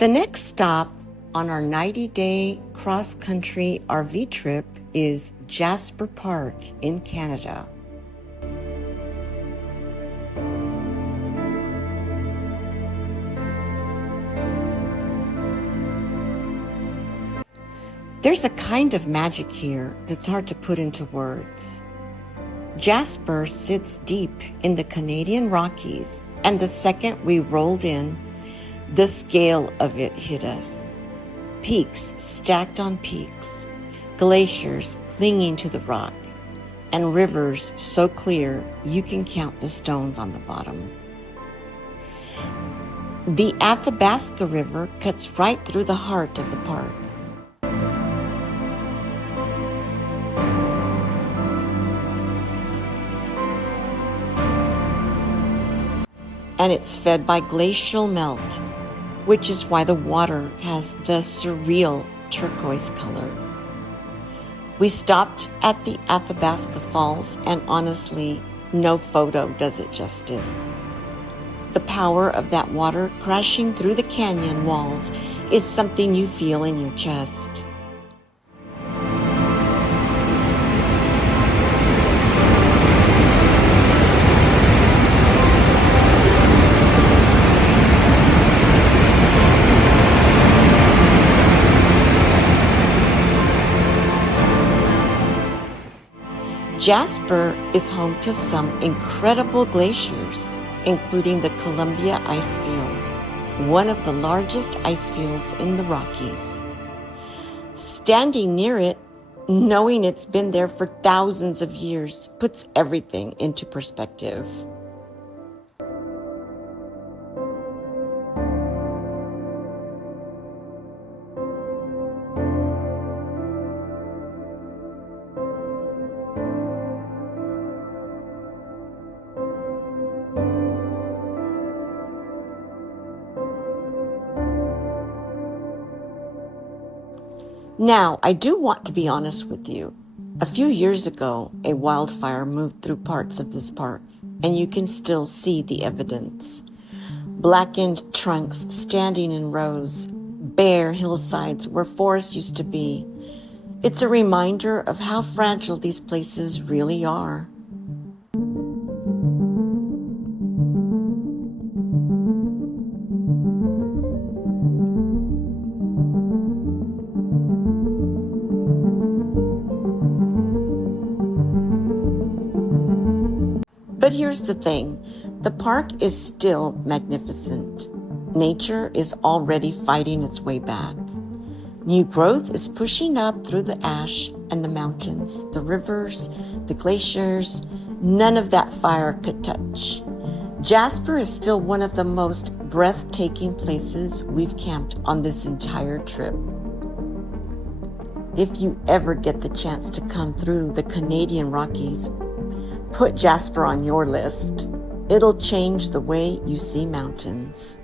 The next stop on our 90-day cross-country RV trip is Jasper Park in Canada. There's a kind of magic here that's hard to put into words. Jasper sits deep in the Canadian Rockies, and the second we rolled in, the scale of it hit us. Peaks stacked on peaks, glaciers clinging to the rock, and rivers so clear you can count the stones on the bottom. The Athabasca River cuts right through the heart of the park. And it's fed by glacial melt, which is why the water has the surreal turquoise color. We stopped at the Athabasca Falls, and honestly, no photo does it justice. The power of that water crashing through the canyon walls is something you feel in your chest. Jasper is home to some incredible glaciers, including the Columbia Icefield, one of the largest ice fields in the Rockies. Standing near it, knowing it's been there for thousands of years, puts everything into perspective. Now, I do want to be honest with you. A few years ago, a wildfire moved through parts of this park, and you can still see the evidence. Blackened trunks standing in rows, bare hillsides where forests used to be. It's a reminder of how fragile these places really are. But here's the thing, the park is still magnificent. Nature is already fighting its way back. New growth is pushing up through the ash and the mountains, the rivers, the glaciers. None of that fire could touch. Jasper is still one of the most breathtaking places we've camped on this entire trip. If you ever get the chance to come through the Canadian Rockies, put Jasper on your list. It'll change the way you see mountains.